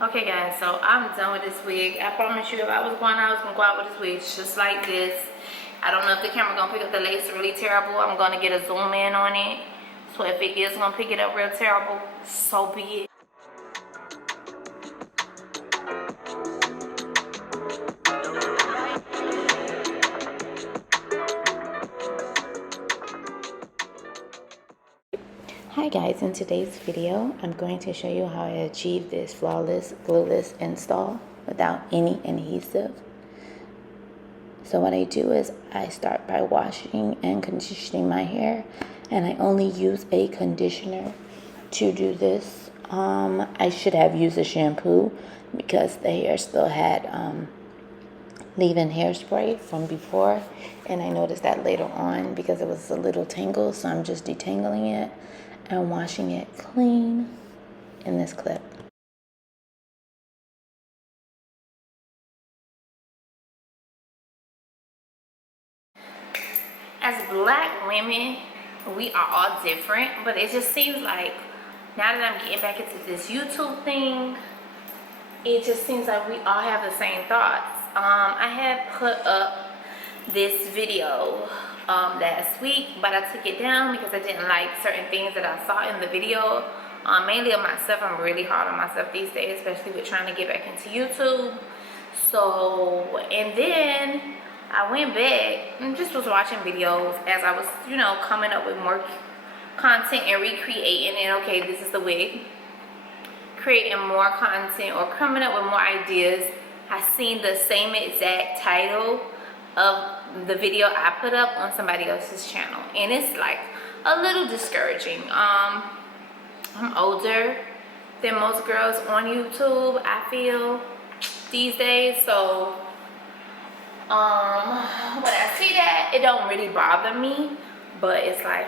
Okay guys, so I'm done with this wig. I promise you if I was going out, I was gonna go out with this wig just like this. I don't know if the camera gonna pick up the lace really terrible. I'm gonna get a zoom in on it. So if it is gonna pick it up real terrible, so be it. Hi guys, in today's video, I'm going to show you how I achieved this flawless glueless install without any adhesive. So what I do is I start by washing and conditioning my hair, and I only use a conditioner to do this. I should have used a shampoo because the hair still had leave-in hairspray from before, and I noticed that later on because it was a little tangled, so I'm just detangling it and washing it clean in this clip. As black women, we are all different, but it just seems like now that I'm getting back into this YouTube thing, it just seems like we all have the same thoughts. I had put up this video last week, but I took it down because I didn't like certain things that I saw in the video. Mainly of myself. I'm really hard on myself these days, especially with trying to get back into YouTube. So, and then I went back and just was watching videos as I was, you know, coming up with more content and recreating it. Okay, this is the wig. Creating more content or coming up with more ideas. I seen the same exact title of the video I put up on somebody else's channel, and it's like a little discouraging. I'm older than most girls on YouTube, I feel, these days, so when I see that, it don't really bother me, but it's like,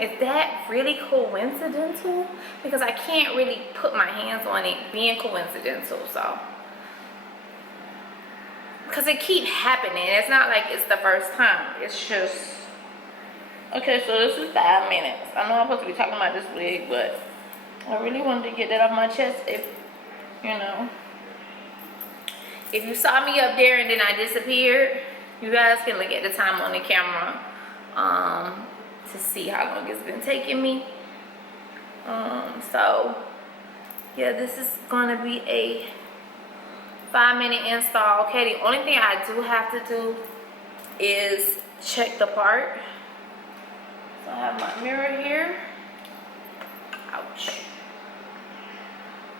is that really coincidental? Because I can't really put my hands on it being coincidental, so. Because it keep happening. It's not like it's the first time. It's just, okay, so this is 5 minutes. I know I'm supposed to be talking about this wig, but I really wanted to get that off my chest. If, you know, if you saw me up there and then I disappeared, you guys can look at the time on the camera to see how long it's been taking me. So, yeah, this is going to be a 5-minute install. Okay, the only thing I do have to do is check the part. So I have my mirror here. Ouch.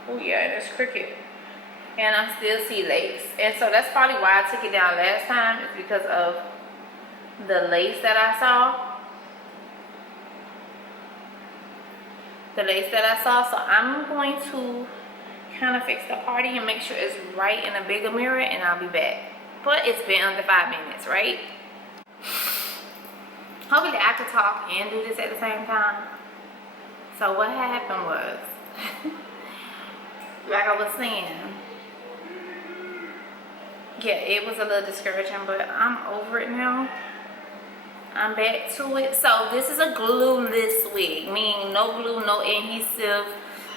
Oh yeah, it's crooked. And I still see lace. And so that's probably why I took it down last time, is because of the lace that I saw. The lace that I saw. So I'm going to kind of fix the party and make sure it's right in a bigger mirror, and I'll be back. But it's been under 5 minutes, right? Hopefully I could talk and do this at the same time. So what happened was, like I was saying, yeah, it was a little discouraging, but I'm over it now. I'm back to it. So this is a glueless wig, meaning no glue, no adhesive,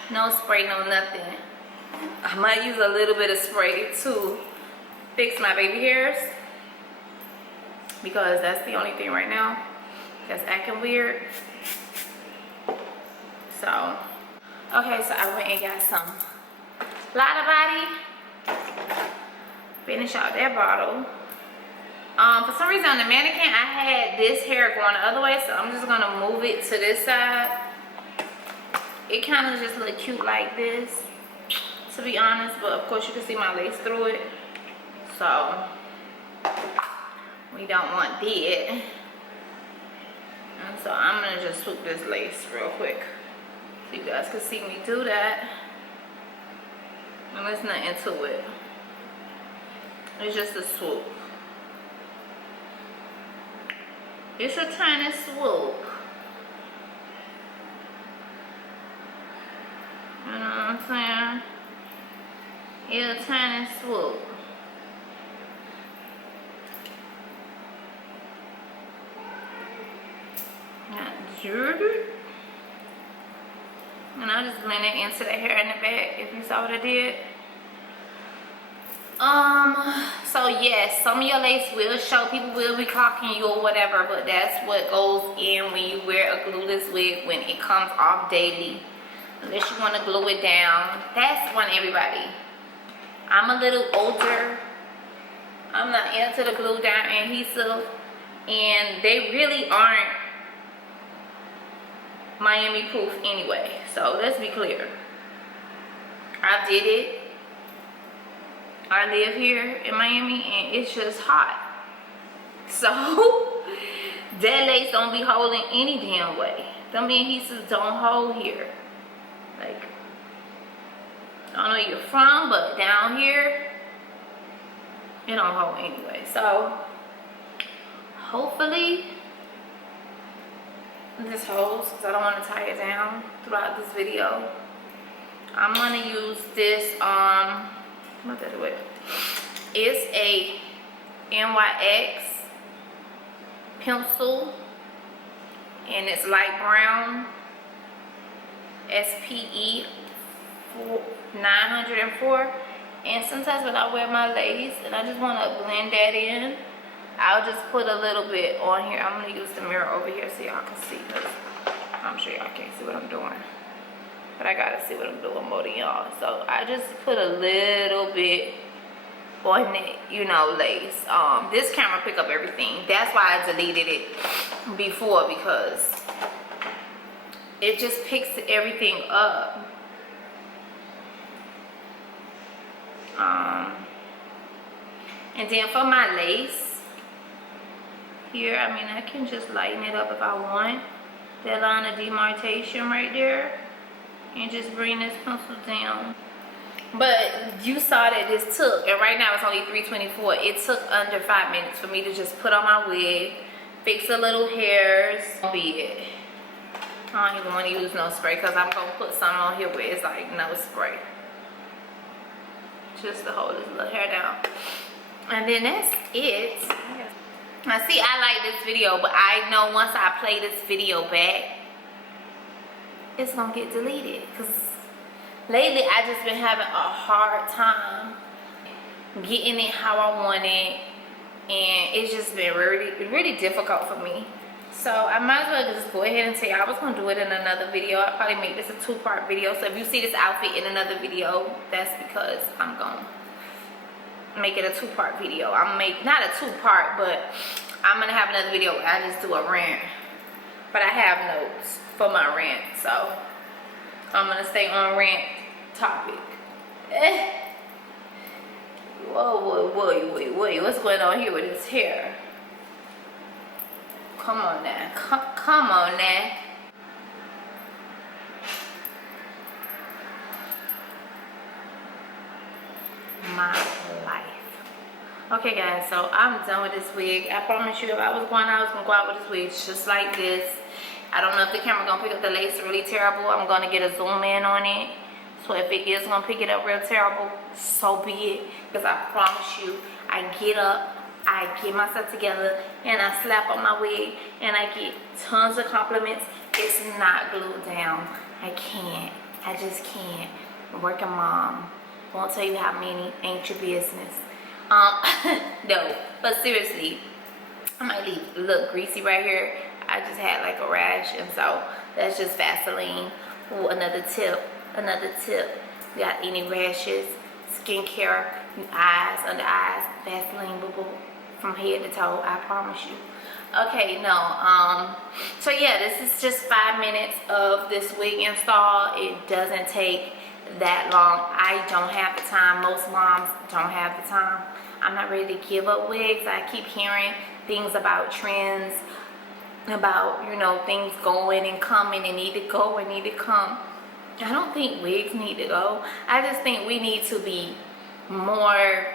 no spray, no nothing. I might use a little bit of spray to fix my baby hairs, because that's the only thing right now that's acting weird. So, okay, so I went and got some Lotta Body. Finish out that bottle. For some reason on the mannequin, I had this hair going the other way, so I'm just gonna move it to this side. It kind of just look cute like this, to be honest, but of course you can see my lace through it, so we don't want that. And so I'm gonna just swoop this lace real quick so you guys can see me do that. And there's nothing to it, it's just a swoop. It's a tiny swoop. You know what I'm saying? It's a tiny swoop. Not dirty. And I'll just blend it into the hair in the back, if you saw what I did. So yes, some of your lace will show, people will be clocking you or whatever, but that's what goes in when you wear a glueless wig, when it comes off daily. Unless you want to glue it down. That's one everybody. I'm a little older. I'm not into the glue down adhesive, and they really aren't Miami proof anyway. So let's be clear. I did it. I live here in Miami and it's just hot. So that lace don't be holding any damn way. Them adhesives don't hold here. Like, I don't know where you're from, but down here it don't hold anyway. So hopefully this holds, because I don't want to tie it down throughout this video. I'm gonna use this what is it? It's a NYX pencil, and it's light brown, SPE 904. And sometimes when I wear my lace and I just want to blend that in, I'll just put a little bit on here. I'm gonna use the mirror over here so y'all can see, because I'm sure y'all can't see what I'm doing, but I gotta see what I'm doing more than y'all. So I just put a little bit on it, you know, lace. This camera pick up everything. That's why I deleted it before, because it just picks everything up. And then for my lace here, I mean, I can just lighten it up if I want. That line of demarcation right there, and just bring this pencil down. But you saw that this took, and right now it's only 3:24. It took under 5 minutes for me to just put on my wig, fix the little hairs, be it. I don't even want to use no spray, because I'm gonna put something on here where it's like no spray, just to hold this little hair down. And then that's it. Now see, I like this video, but I know once I play this video back, it's gonna get deleted, because lately I just been having a hard time getting it how I want it, and it's just been really difficult for me. So I might as well just go ahead and tell you I was gonna do it in another video. I'll probably make this a 2-part video. So if you see this outfit in another video, that's because I'm gonna make it a 2-part video. I'm make not a 2-part, but I'm gonna have another video where I just do a rant. But I have notes for my rant, so I'm gonna stay on rant topic. Whoa, what's going on here with his hair? Come on now, come on now. My life. Okay guys, so I'm done with this wig. I promise you, if I was going out, I was gonna go out with this wig just like this. I don't know if the camera gonna pick up the lace really terrible. I'm gonna get a zoom in on it. So if it is gonna pick it up real terrible, so be it. Because I promise you, I get up, I get myself together, and I slap on my wig, and I get tons of compliments. It's not glued down. I can't. I just can't. Working mom. Won't tell you how many. Ain't your business. No, but seriously, I might look greasy right here. I just had like a rash, and so that's just Vaseline. Ooh, another tip. Got any rashes, skincare, eyes, under eyes, Vaseline, boo boo, from head to toe, I promise you. Okay, no, so yeah, this is just 5 minutes of this wig install. It doesn't take that long. I don't have the time. Most moms don't have the time. I'm not ready to give up wigs. I keep hearing things about trends, about, you know, things going and coming and need to go and need to come. I don't think wigs need to go. I just think we need to be more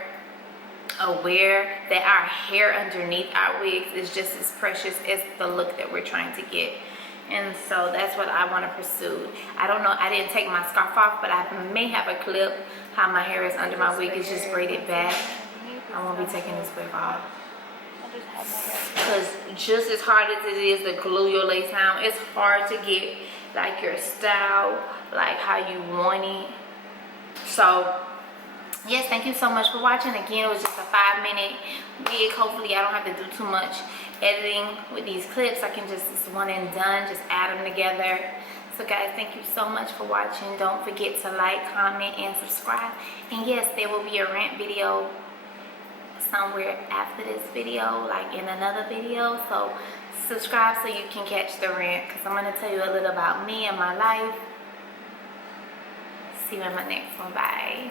aware that our hair underneath our wigs is just as precious as the look that we're trying to get. And so that's what I want to pursue. I don't know, I didn't take my scarf off, but I may have a clip how my hair is under my wig. It's just braided back. I won't be taking this wig off. Because just as hard as it is to glue your lace down, it's hard to get like your style, like how you want it. So yes, thank you so much for watching. Again, it was just a 5-minute wig. Hopefully I don't have to do too much editing with these clips. I can just, it's one and done, just add them together. So guys, thank you so much for watching. Don't forget to like, comment, and subscribe. And yes, there will be a rant video somewhere after this video, like in another video. So subscribe so you can catch the rant, because I'm going to tell you a little about me and my life. See you in my next one. Bye.